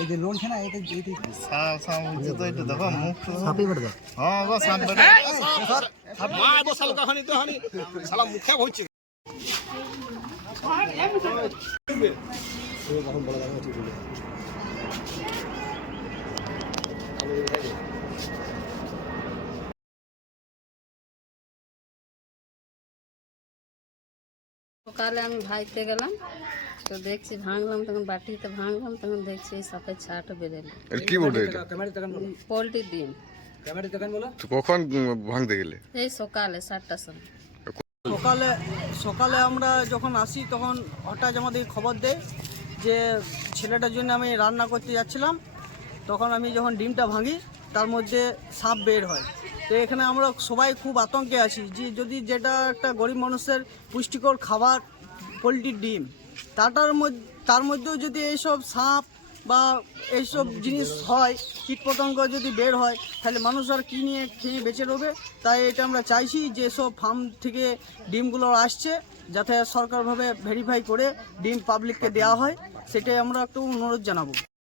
এই যে লোন খেনা এটা এইটা সাপই বেড়ে দাও মা তো সাল কাহানি তো হানি সালা মুখে হচ্ছে সকালে আমি ভাইতে গেলাম তো দেখছি ভাঙলাম তখন বাটিতে ভাঙলাম তখন দেখছি এই সাপের ছাটা বেরোলো। এটা কি বলতো এটা? পোলট্রির ডিম। তো কখন ভাঙতে গেলে? এই সকালে সাতটার সময়। সকালে সকালে আমরা যখন আসি তখন হঠাৎ আমাদের খবর দেয় যে ছেলেটার জন্য আমি রান্না করতে যাচ্ছিলাম। তখন আমি যখন ডিমটা ভাঙি তার মধ্যে সাপ বের হয়। তো এখানে আমরা সবাই খুব আতঙ্কে আছি যে যদি যেটা একটা গরিব মানুষের পুষ্টিকর খাবার, পোলট্রির ডিম, তাটার মধ্যে, তার মধ্যেও যদি এইসব সাপ বা এইসব জিনিস হয়, কীটপতঙ্গ যদি বের হয়, তাহলে মানুষ আর কী নিয়ে খেয়ে বেঁচে রবে? তাই এটা আমরা চাইছি যে সব ফার্ম থেকে ডিমগুলো আসছে, যাতে সরকারভাবে ভেরিফাই করে ডিম পাবলিককে দেওয়া হয়, সেটাই আমরা একটু অনুরোধ জানাব।